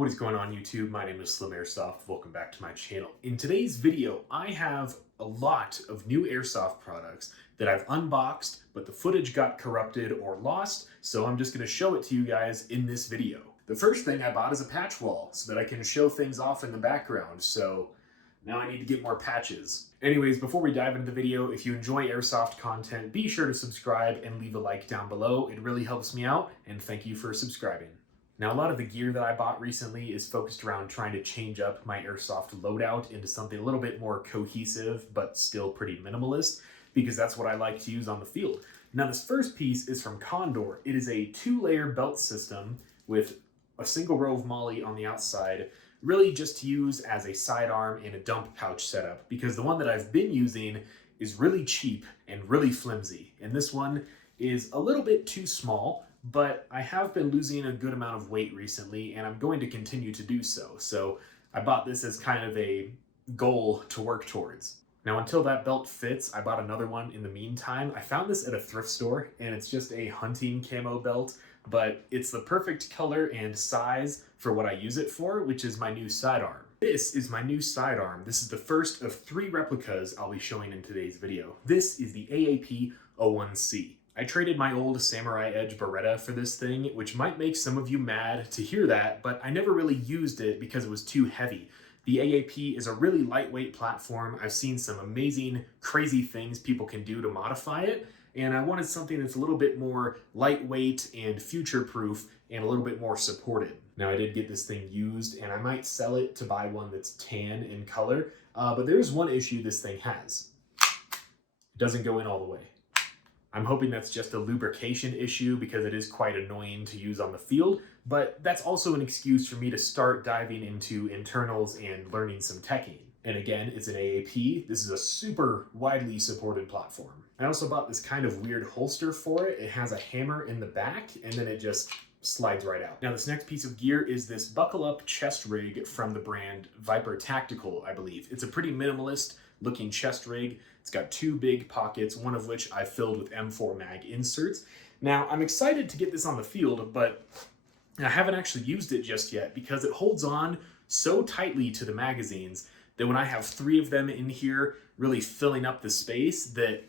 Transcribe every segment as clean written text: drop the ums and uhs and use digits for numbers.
What is going on YouTube? My name is Slim Airsoft. Welcome back to my channel. In today's video, I have a lot of new Airsoft products that I've unboxed, but the footage got corrupted or lost, so I'm just going to show it to you guys in this video. The first thing I bought is a patch wall so that I can show things off in the background, so now I need to get more patches. Anyways, before we dive into the video, if you enjoy Airsoft content, be sure to subscribe and leave a like down below. It really helps me out, and thank you for subscribing. Now, a lot of the gear that I bought recently is focused around trying to change up my Airsoft loadout into something a little bit more cohesive, but still pretty minimalist, because that's what I like to use on the field. Now, this first piece is from Condor. It is a 2-layer belt system with a single row of molly on the outside, really just to use as a sidearm and a dump pouch setup, because the one that I've been using is really cheap and really flimsy. And this one is a little bit too small, but I have been losing a good amount of weight recently, and I'm going to continue to do so. So I bought this as kind of a goal to work towards. Now, until that belt fits, I bought another one in the meantime. I found this at a thrift store, and it's just a hunting camo belt, but it's the perfect color and size for what I use it for, which is my new sidearm. This is my new sidearm. This is the first of 3 replicas I'll be showing in today's video. This is the AAP-01C. I traded my old Samurai Edge Beretta for this thing, which might make some of you mad to hear that, but I never really used it because it was too heavy. The AAP is a really lightweight platform. I've seen some amazing, crazy things people can do to modify it, and I wanted something that's a little bit more lightweight and future-proof and a little bit more supported. Now, I did get this thing used, and I might sell it to buy one that's tan in color, but there's one issue this thing has. It doesn't go in all the way. I'm hoping that's just a lubrication issue because it is quite annoying to use on the field, but that's also an excuse for me to start diving into internals and learning some teching. And again, it's an AAP. This is a super widely supported platform. I also bought this kind of weird holster for it. It has a hammer in the back, and then it just slides right out. Now, this next piece of gear is this buckle-up chest rig from the brand Viper Tactical, I believe. It's a pretty minimalist looking chest rig. It's got 2 big pockets, one of which I filled with M4 mag inserts. Now, I'm excited to get this on the field, but I haven't actually used it just yet because it holds on so tightly to the magazines that when I have 3 of them in here really filling up the space, that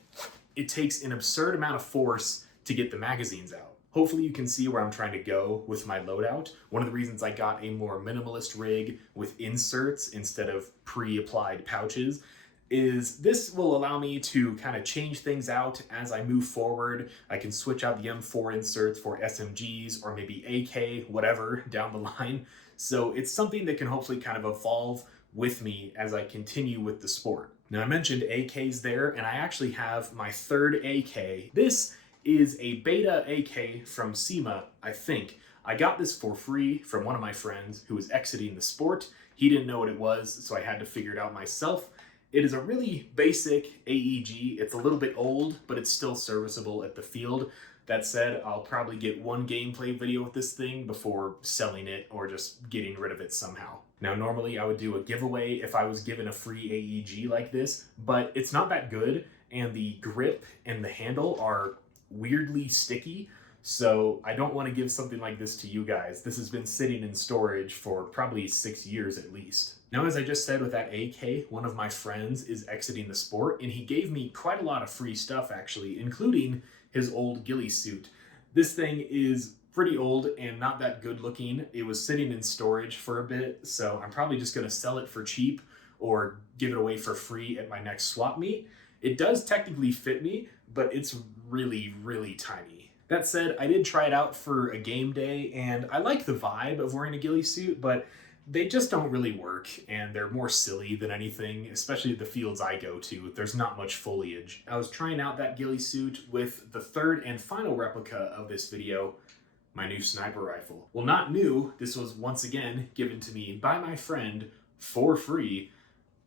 it takes an absurd amount of force to get the magazines out. Hopefully you can see where I'm trying to go with my loadout. One of the reasons I got a more minimalist rig with inserts instead of pre-applied pouches is this will allow me to kind of change things out as I move forward. I can switch out the M4 inserts for SMGs or maybe AK, whatever, down the line. So it's something that can hopefully kind of evolve with me as I continue with the sport. Now, I mentioned AKs there, and I actually have my 3rd AK. This is a beta AK from SEMA, I think. I got this for free from one of my friends who was exiting the sport. He didn't know what it was, so I had to figure it out myself. It is a really basic AEG. It's a little bit old, but it's still serviceable at the field. That said, I'll probably get one gameplay video with this thing before selling it or just getting rid of it somehow. Now, normally I would do a giveaway if I was given a free AEG like this, but it's not that good, and the grip and the handle are weirdly sticky, so I don't want to give something like this to you guys. This has been sitting in storage for probably 6 years at least. Now, as I just said with that AK, one of my friends is exiting the sport, and he gave me quite a lot of free stuff actually, including his old ghillie suit. This thing is pretty old and not that good looking. It was sitting in storage for a bit, so I'm probably just going to sell it for cheap or give it away for free at my next swap meet. It does technically fit me, but it's really, really tiny. That said, I did try it out for a game day, and I like the vibe of wearing a ghillie suit, but they just don't really work, and they're more silly than anything, especially at the fields I go to. There's not much foliage. I was trying out that ghillie suit with the 3rd and final replica of this video, my new sniper rifle. Well, not new. This was once again given to me by my friend for free,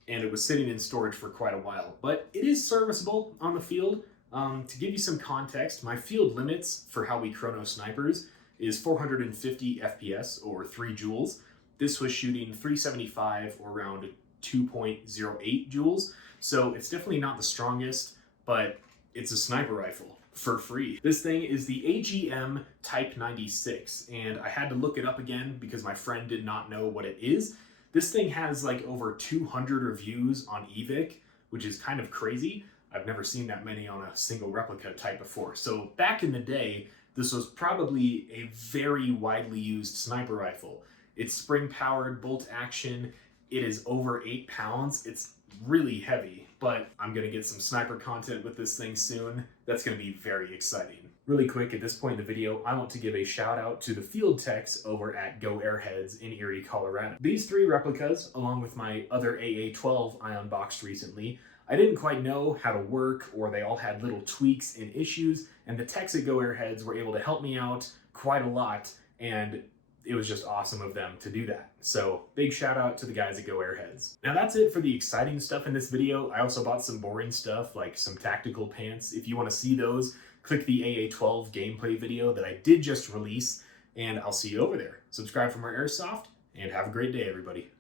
and it was sitting in storage for quite a while. But it is serviceable on the field. To give you some context, my field limits for how we chrono snipers is 450 FPS or 3 joules. This was shooting 375 or around 2.08 joules. So it's definitely not the strongest, but it's a sniper rifle. for free. This thing is the AGM Type 96, and I had to look it up again because my friend did not know what it is. This thing has like over 200 reviews on eVic, which is kind of crazy. I've never seen that many on a single replica type before. So back in the day, this was probably a very widely used sniper rifle. It's spring-powered, bolt action. It is over 8 pounds. It's really heavy, but I'm gonna get some sniper content with this thing soon. That's gonna be very exciting. Really quick, at this point in the video, I want to give a shout out to the field techs over at Go Airheads in Erie, Colorado. These 3 replicas, along with my other AA-12 I unboxed recently, I didn't quite know how to work, or they all had little tweaks and issues, and the techs at Go Airheads were able to help me out quite a lot, and it was just awesome of them to do that. So big shout out to the guys at Go Airheads. Now that's it for the exciting stuff in this video. I also bought some boring stuff like some tactical pants. If you want to see those, click the AA-12 gameplay video that I did just release, and I'll see you over there. Subscribe for more Airsoft, and have a great day, everybody.